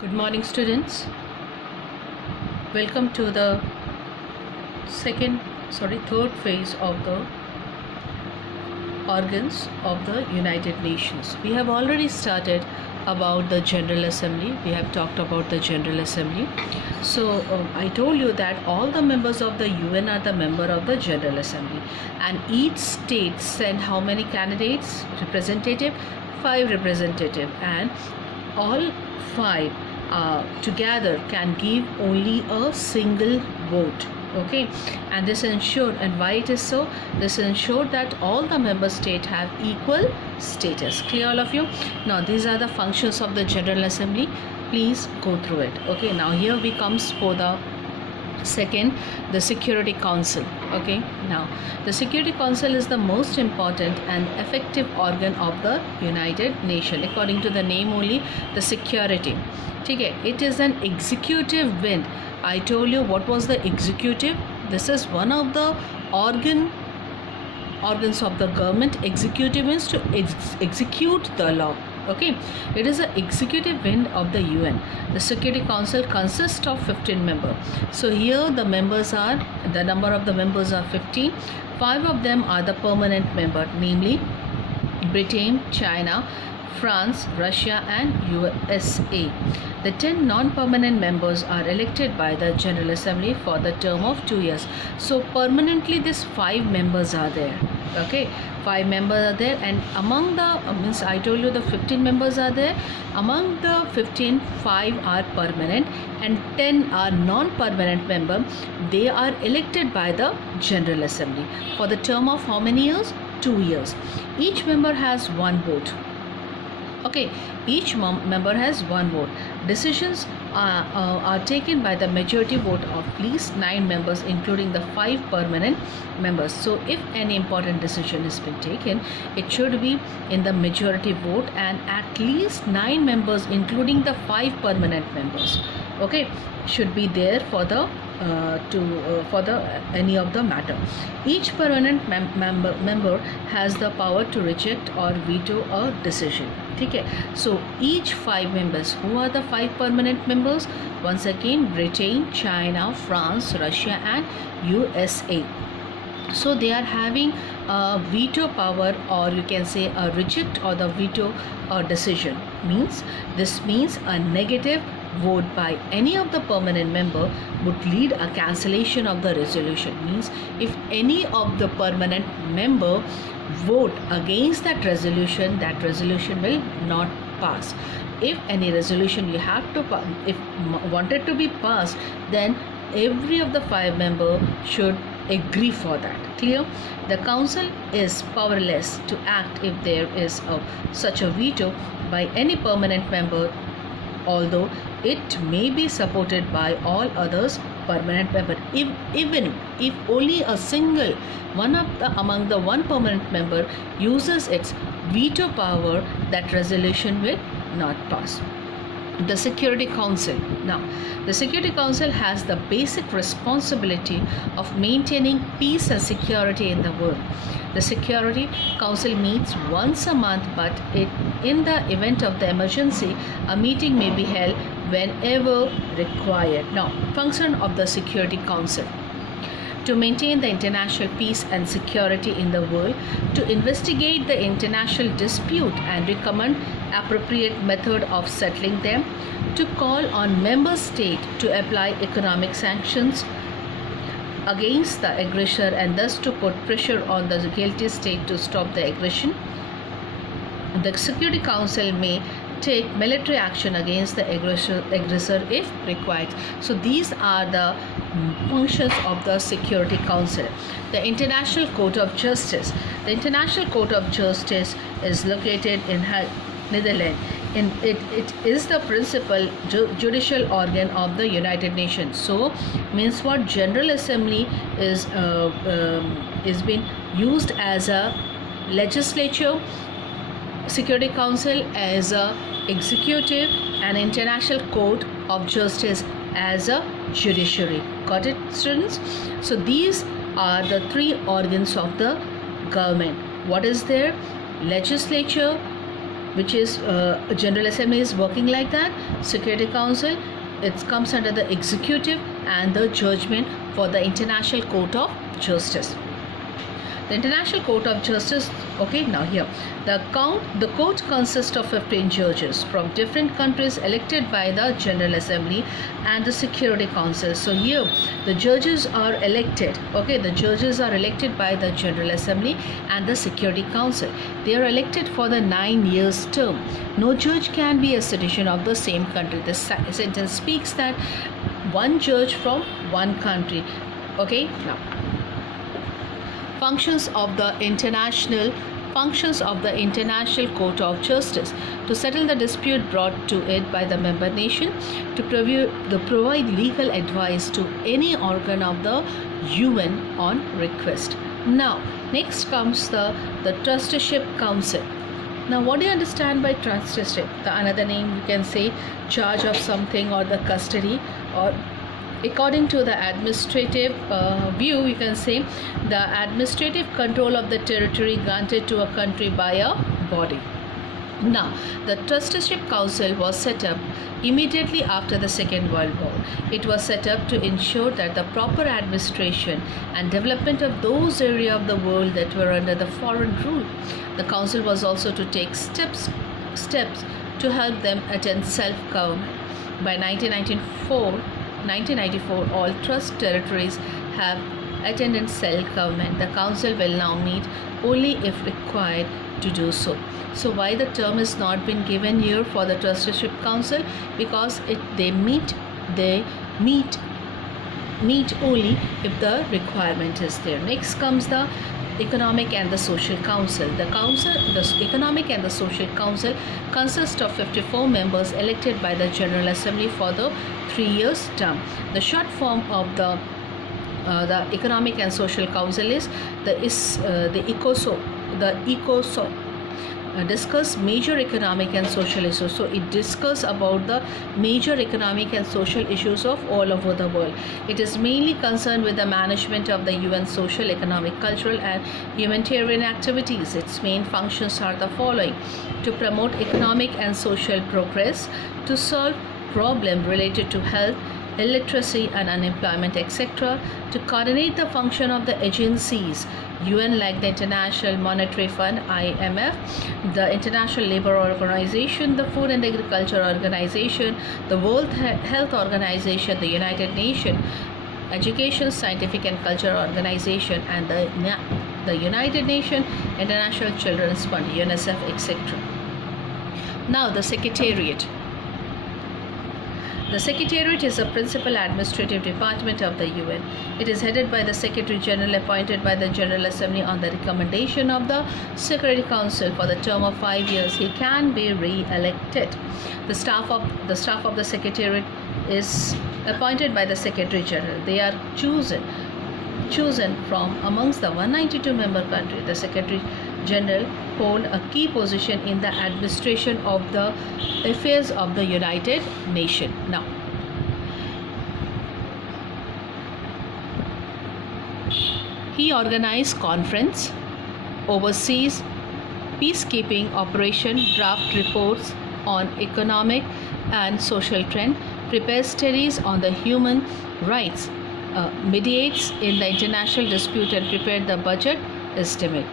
Good morning, students. Welcome to the third phase of the organs of the United Nations. We have already started about the General Assembly. We have talked about the General Assembly. So I told you that all the members of the UN are the member of the General Assembly, and each state send how many candidates? Representative, 5 representative, and all 5 together can give only a single vote. Okay, and this ensure, and why it is so, this ensure that all the member states have equal status. Clear, all of you? Now these are the functions of the General Assembly. Please go through it. Okay, now here we comes for the second, the Security Council. Okay, now the Security Council is the most important and effective organ of the United Nations. According to the name only, the security. Okay, it is an executive wing. I told you what was the executive. This is one of the organs of the government. Executive means to execute the law. Okay, it is an executive wing of the UN. The Security Council consists of 15 members. So here the number of the members are 15. 5 of them are the permanent member, namely Britain, China, France, Russia and USA. The 10 non-permanent members are elected by the General Assembly for the term of 2 years. So permanently these 5 members are there. Okay, 5 members are there, and among the I told you the 15 members are there. Among the 15, 5 are permanent and 10 are non-permanent members. They are elected by the General Assembly for the term of how many years? 2 years. Each member has 1 vote. Okay, each member has 1 vote. Decisions are taken by the majority vote of at least 9 members, including the 5 permanent members. So if any important decision has been taken, it should be in the majority vote, and at least 9 members, including the 5 permanent members, okay, should be there for the any of the matter. Each permanent member has the power to reject or veto a decision. Okay, so each 5 members, who are the 5 permanent members? Once again, Britain, China, France, Russia and USA. So they are having a veto power, or you can say a reject or the veto decision. This means a negative vote by any of the permanent member would lead a cancellation of the resolution. Means if any of the permanent member vote against that resolution will not pass. If any resolution if wanted to be passed, then every of the 5 members should agree for that. Clear? The council is powerless to act if there is such a veto by any permanent member, although it may be supported by all others permanent member. Even if only a single one among the 1 permanent member uses its veto power, that resolution will not pass. The Security Council. Now, the Security Council has the basic responsibility of maintaining peace and security in the world. The Security Council meets once a month, but in the event of the emergency, a meeting may be held whenever required. Now, function of the Security Council: to maintain the international peace and security in the world, to investigate the international dispute and recommend appropriate method of settling them, to call on member state to apply economic sanctions against the aggressor and thus to put pressure on the guilty state to stop the aggression. The Security Council may take military action against the aggressor if required. So these are the functions of the Security Council. The International Court of Justice. The International Court of Justice is located in Netherlands. It is the principal judicial organ of the United Nations. So means what? General Assembly is been used as a legislature, Security Council as a executive, and International Court of Justice as a judiciary. Got it, students? So these are the 3 organs of the government. What is there? Legislature, which is General Assembly is working like that. Security Council, it comes under the executive and the judgment for the International Court of Justice. The International Court of Justice, okay, now here, the court consists of 15 judges from different countries elected by the General Assembly and the Security Council. So here, the judges are elected, okay, the judges are elected by the General Assembly and the Security Council. They are elected for the 9 years term. No judge can be a citizen of the same country. The sentence speaks that one judge from one country, okay. Now, functions of the International Court of Justice: to settle the dispute brought to it by the member nation, to provide legal advice to any organ of the UN on request. Now, next comes the Trusteeship Council. Now, what do you understand by trusteeship? The another name you can say charge of something or the custody, or according to the administrative view, you can say the administrative control of the territory granted to a country by a body. Now, the Trusteeship Council was set up immediately after the Second World War. It was set up to ensure that the proper administration and development of those areas of the world that were under the foreign rule. The council was also to take steps to help them attain self-government. By 1994, all trust territories have attained self-government. The council will now meet only if required to do so. So why the term is not been given here for the Trusteeship Council? Because they meet only if the requirement is there. Next comes the Economic and the Social Council. The Economic and the Social Council consists of 54 members elected by the General Assembly for the 3 years term. The short form of the Economic and Social Council is the ECOSOC. Discuss major economic and social issues. So it discusses about the major economic and social issues of all over the world. It is mainly concerned with the management of the UN social, economic, cultural and humanitarian activities. Its main functions are the following: to promote economic and social progress, to solve problems related to health, illiteracy and unemployment, etc., to coordinate the function of the agencies UN like the International Monetary Fund (IMF), the International Labour Organization, the Food and Agriculture Organization, the World Health Organization, the United Nations Education, Scientific and Cultural Organization, and the United Nations International Children's Fund (UNICEF), etc. Now, the Secretariat. The Secretariat is a principal administrative department of the UN. It is headed by the Secretary General appointed by the General Assembly on the recommendation of the Security Council for the term of 5 years. He can be re-elected. The staff of the Secretariat is appointed by the Secretary General. They are chosen from amongst the 192 member countries. The Secretary General hold a key position in the administration of the affairs of the United Nations. Now, he organizes conference, oversees peacekeeping operation, draft reports on economic and social trend, prepares studies on the human rights, mediates in the international dispute and prepare the budget estimate.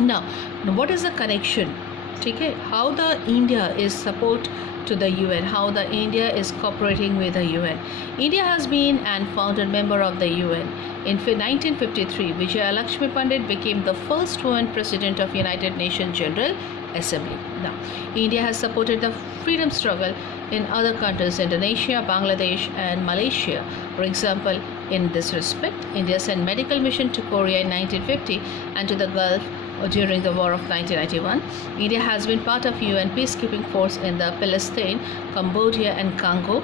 Now, what is the connection? Okay, how the India is support to the UN, how the India is cooperating with the UN. India has been and founded member of the UN. In 1953, Vijaya Lakshmi Pandit became the first woman president of United Nations General Assembly. Now, India has supported the freedom struggle in other countries, Indonesia, Bangladesh and Malaysia. For example, in this respect, India sent medical mission to Korea in 1950 and to the Gulf during the War of 1991. India has been part of UN peacekeeping force in the Palestine, Cambodia and Congo.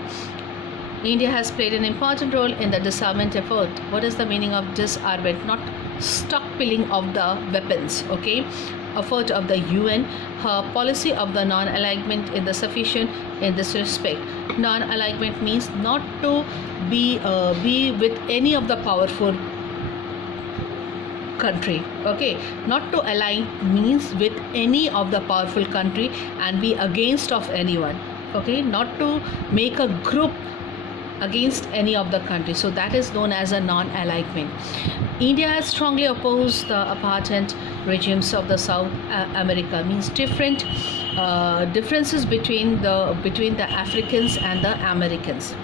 India has played an important role in the disarmament effort. What is the meaning of disarmament? Not stockpiling of the weapons, okay? Effort of the UN. Her policy of the non-alignment is the sufficient in this respect. Non-alignment means not to be with any of the powerful country. Okay, not to align means with any of the powerful country and be against of anyone. Okay, not to make a group against any of the countries. So that is known as a non-alignment. India has strongly opposed the apartheid regimes of the South America. Means differences between the Africans and the Americans.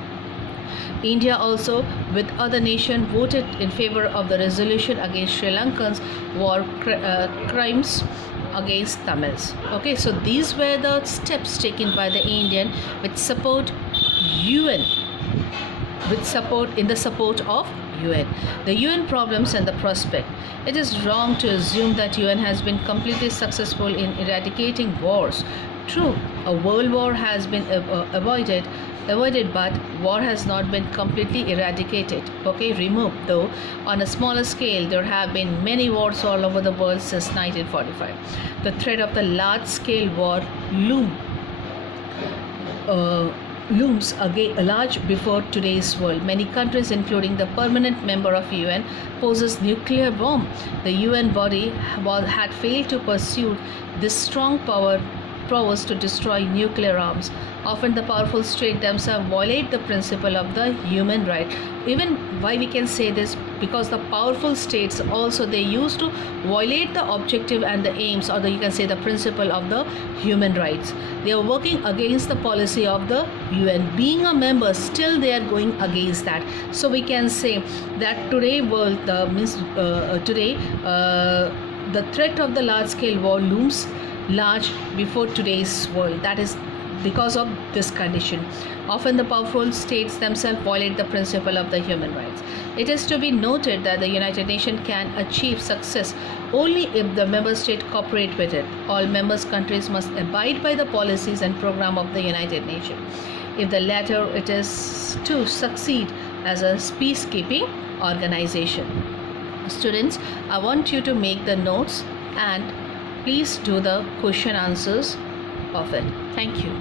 India also, with other nations, voted in favor of the resolution against Sri Lankans' war crimes against Tamils. Okay, so these were the steps taken by the Indian with support UN, in the support of UN. The UN problems and the prospect. It is wrong to assume that UN has been completely successful in eradicating wars. True, a world war has been avoided, but war has not been completely eradicated. Okay, removed. Though on a smaller scale, there have been many wars all over the world since 1945. The threat of the large-scale war looms again large before today's world. Many countries, including the permanent member of UN, poses nuclear bomb. The UN body had failed to pursue this strong powers to destroy nuclear arms. Often the powerful state themselves violate the principle of the human right. Even why we can say this, because the powerful states also, they used to violate the objective and the aims, or you can say the principle of the human rights. They are working against the policy of the UN. Being a member, still they are going against that. So we can say that today the threat of the large scale war looms large before today's world. That is because of this condition. Often the powerful states themselves violate the principle of the human rights. It is to be noted that the United Nations can achieve success only if the member state cooperate with it. All members countries must abide by the policies and program of the United Nations. If the latter, it is to succeed as a peacekeeping organization. Students, I want you to make the notes and please do the question answers of it. Thank you.